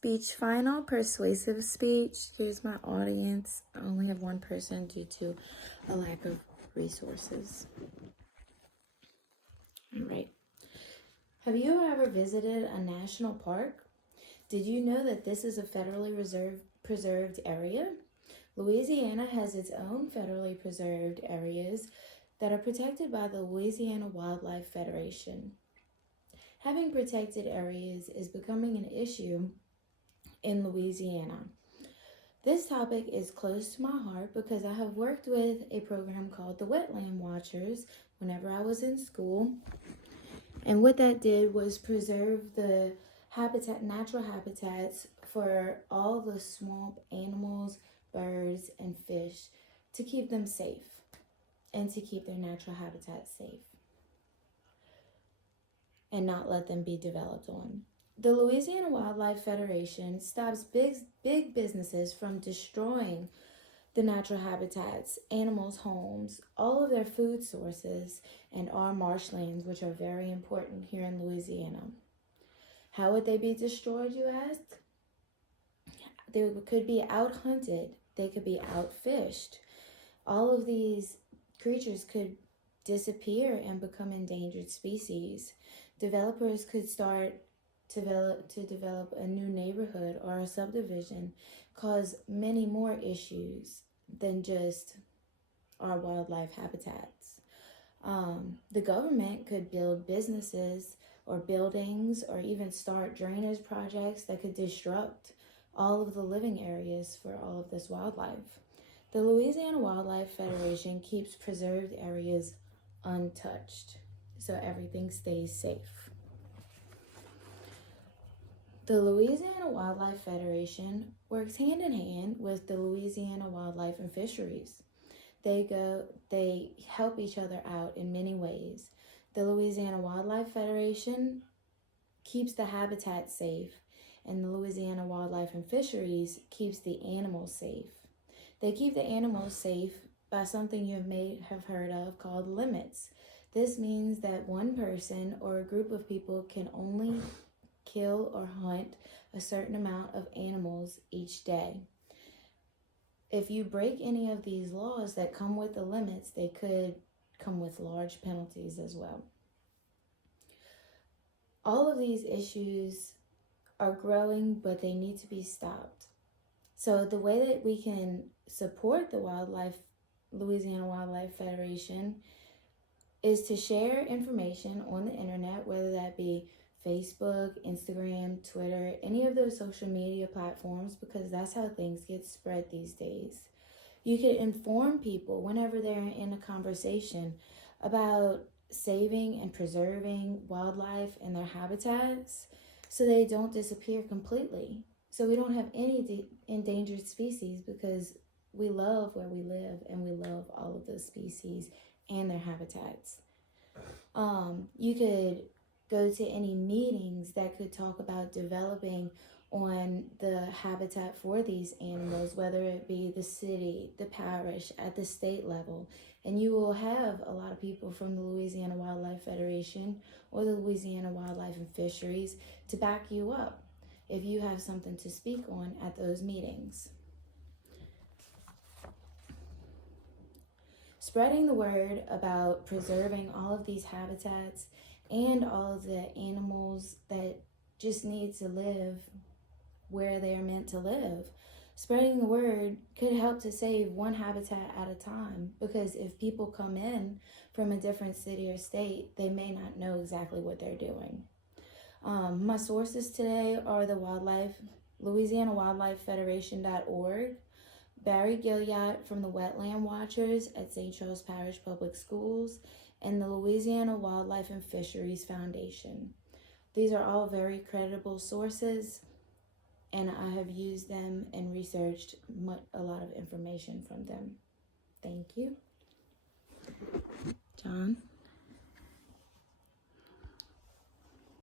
Speech final, persuasive speech. Here's my audience. I only have one person due to a lack of resources. All right. Have you ever visited a national park? Did you know that this is a federally preserved area? Louisiana has its own federally preserved areas that are protected by the Louisiana Wildlife Federation. Having protected areas is becoming an issue in Louisiana. This topic is close to my heart because I have worked with a program called the Wetland Watchers whenever I was in school. And what that did was preserve the natural habitats for all the swamp animals, birds, and fish to keep them safe and to keep their natural habitat safe and not let them be developed on. The Louisiana Wildlife Federation stops big businesses from destroying the natural habitats, animals' homes, all of their food sources, and our marshlands, which are very important here in Louisiana. How would they be destroyed, you ask? They could be out-hunted. They could be out-fished. All of these creatures could disappear and become endangered species. Developers could start to develop a new neighborhood or a subdivision, cause many more issues than just our wildlife habitats. The government could build businesses or buildings or even start drainage projects that could disrupt all of the living areas for all of this wildlife. The Louisiana Wildlife Federation keeps preserved areas untouched, so everything stays safe. The Louisiana Wildlife Federation works hand in hand with the Louisiana Wildlife and Fisheries. They help each other out in many ways. The Louisiana Wildlife Federation keeps the habitat safe, and the Louisiana Wildlife and Fisheries keeps the animals safe. They keep the animals safe by something you may have heard of called limits. This means that one person or a group of people can only kill or hunt a certain amount of animals each day. If you break any of these laws that come with the limits, they could come with large penalties as well. All of these issues are growing, but they need to be stopped. So the way that we can support the Louisiana Wildlife Federation is to share information on the internet, whether that be Facebook, Instagram, Twitter, any of those social media platforms, because that's how things get spread these days. You can inform people whenever they're in a conversation about saving and preserving wildlife and their habitats so they don't disappear completely. So we don't have any endangered species because we love where we live and we love all of those species and their habitats. You could go to any meetings that could talk about developing on the habitat for these animals, whether it be the city, the parish, at the state level. And you will have a lot of people from the Louisiana Wildlife Federation or the Louisiana Wildlife and Fisheries to back you up if you have something to speak on at those meetings. Spreading the word about preserving all of these habitats and all of the animals that just need to live where they're meant to live. Spreading the word could help to save one habitat at a time, because if people come in from a different city or state, they may not know exactly what they're doing. My sources today are the Louisiana Wildlife Federation.org, Barry Gilliatt from the Wetland Watchers at St. Charles Parish Public Schools, and the Louisiana Wildlife and Fisheries Foundation. These are all very credible sources, and I have used them and researched a lot of information from them. Thank you. John?